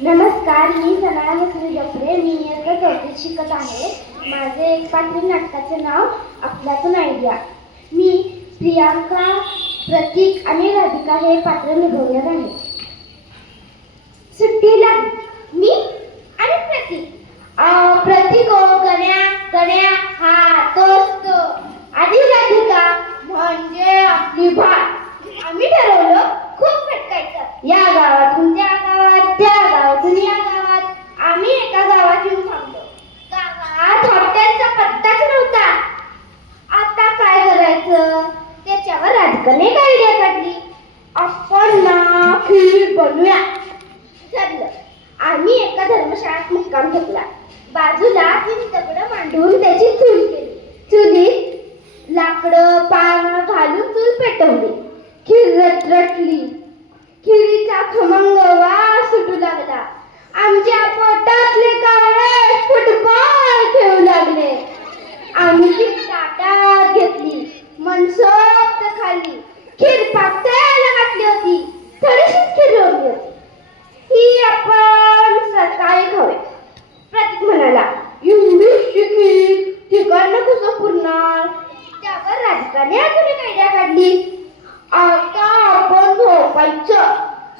नमस्कार मी सनाया मुसली जपरे. मी इयत्ता चौथीत शिकत आहे. माझे एक पात्र नाटकाचे नाव आपल्यातून आयडिया मी प्रियांका प्रतीक आणि राधिका हे पात्र निभवणार आहे. सुट्टीला मी आणि प्रतीक. प्रतीक गण्या गण्या हा तोच. तो अनेक आयडिया काढली. आपण ना खीर बनूया. ठरलं. आम्ही एका धर्मशाळेत मुक्काम घेतला. बाजूला तीन दगड मांडून त्याची चूल केली चुलीत लाकडं पानं घालून चूल पेटवली खीर रटरटली खिरीचा खमंग वास सुटू लागला आमच्या पोटातले कावळे फुटबॉल खेळू लागले आम्ही ती ताटात घेतली मनसोक्त खाल्ली खीर पाकळ्याला घातली होती थोडीशीच खीर उरली होती ही आपण सकाळी खाऊया प्रतीक म्हणाला एवढीशी खीर ठिकाण कसं पुरणार त्यावर राधिकाने अजून एक आयडिया काढली आता आपण झोपायचं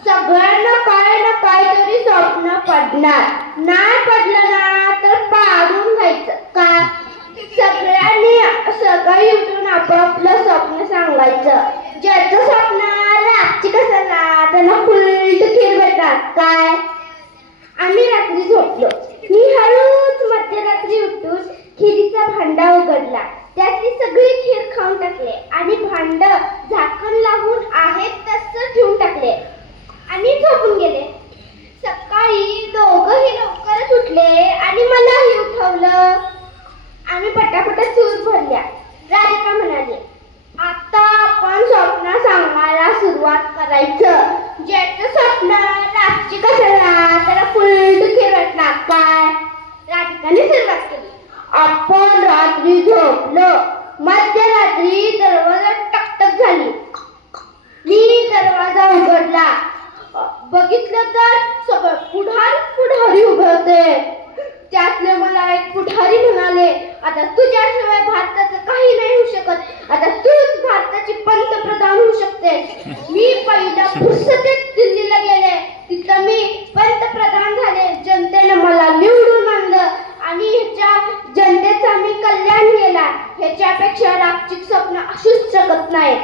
सगळ्यांना काय ना काहीतरी स्वप्न पडणार. नाही पडलं ना तर पाडून घ्यायचं. का? सगळ्यांनी सकाळी उठून आपापलं स्वप्न सांगायचं. ज्याचं स्वप्न रातची ना त्यांना फुलट खीर भेटणार. काय? आम्ही रात्री झोपलो. मी हळूच मध्यरात्री उठून खिरीचा भांडा उघडला. त्यातली सगळी खीर खाऊन टाकले आणि भांड झाकण लावून आहे तसं ठेवून टाकले. आणि झोपून गेले. सकाळी दोघंही लवकरच उठले आणि मलाही उठवलं. आम्ही पटापट चूर भरल्या. राधिका म्हणाले आता आपण स्वप्न सांगायला सुरुवात करायचं. ज्याचं स्वप्न रातची कसणार त्याला फुल खेळणार काय? राधिकाने सुरुवात केली. आपण रात्री झोपलं मध्यरात्री दरवाजा टकटक झाली मी दरवाजा उघडला बघितलं तर सगळं पुढारी पुढारी उभे होते त्यातले मला एक पुढारी म्हणाले आता तुझ्याशिवाय भारताचं काही नाही होऊ शकत. आता तूच भारताची पंतप्रधान होऊ शकते. मी पहिल्या फुरसतीत दिल्लीला गेले. तिथं मी पंतप्रधान झाले. जनतेनं मला निवडून आणलं. आणि ह्याच्या जनतेचा मी कल्याण केला. ह्याच्यापेक्षा रागचिक स्वप्न असूच शकत नाही.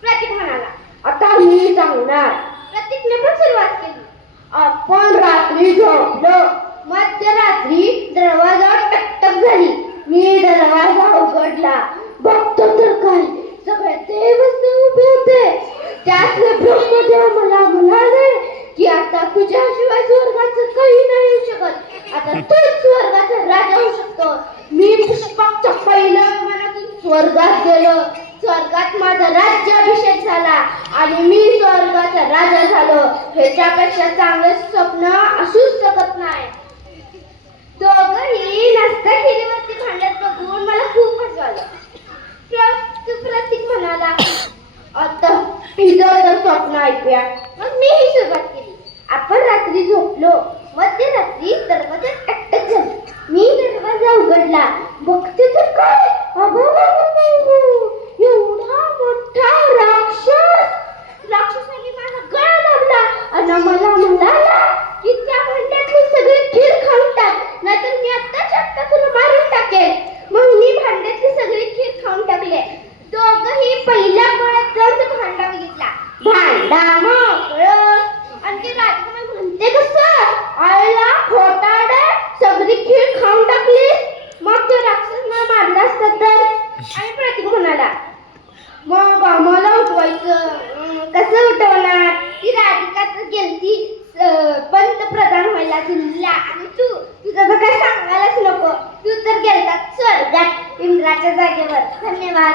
प्रतीक म्हणाला आता मी सांगणार. प्रतीकने पण सुरुवात केली. आपण रात्री झोपलो. मध्यरात्री दरवाजा टकटक झाली. मी दरवाजा उघडला. बघतो तर काय? सगळे देवच उभे होते. त्यातले ब्रह्मदेव मला म्हणाले की आता तुझ्याशिवाय स्वर्गाचं काही नाही होऊ शकत. आता तूच स्वर्गाचा राजा होऊ शकतो. मी पुष्पकच्या पहिल्या विमानातून स्वर्गात गेलो. स्वर्गात माझा राज्याभिषेक झाला आणि मी स्वर्गाचा राजा झालो. ह्याच्यापेक्षा चांगलं स्वप्न असूच शकत नाही. दोघंही नसता खिरीवरती भांडत बघून मला खूप हसू आलं. प्र- प्रतीक म्हणाला आता तुझं तर स्वप्न ऐकूया. मग मी ही सुरुवात केली. आपण रात्री झोपलो मध्यरात्री दरवाजा टकटक झाली. मी दरवाजा उघडला. बघते तर काय? अगं, एवढा मोठा राक्षस राक्षसाने माझा गळा दाबला आणि मला म्हणाला की त्या भांड्यातली सगळी खीर खाऊन टाक नाहीतर मी आत्ताच्या आत्ता तुला मारून टाकेल मग मी भांड्यातली सगळी खीर खाऊन टाकले दोघंही पहिल्या गोळ्यात जाऊन ते भांडा बघितला भांडा मोकळं आणि ती राजकुमार म्हणते कसं आईला खोटाडे सगळी खीर खाऊन टाकली मग तो राक्षस मला मारला असता तर आणि प्रतीक मग मला उठवायचं. कसं उठवणार? ती राधिका तर गेलती पंतप्रधान व्हायला दिल्लीला. आणि तू तुझं तर काय सांगायलाच नको. तू तर गेलता स्वर्गात इंद्राच्या जागेवर. धन्यवाद.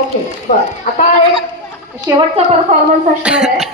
ओके बर. आता एक शेवटचा परफॉर्मन्स असणार आहे.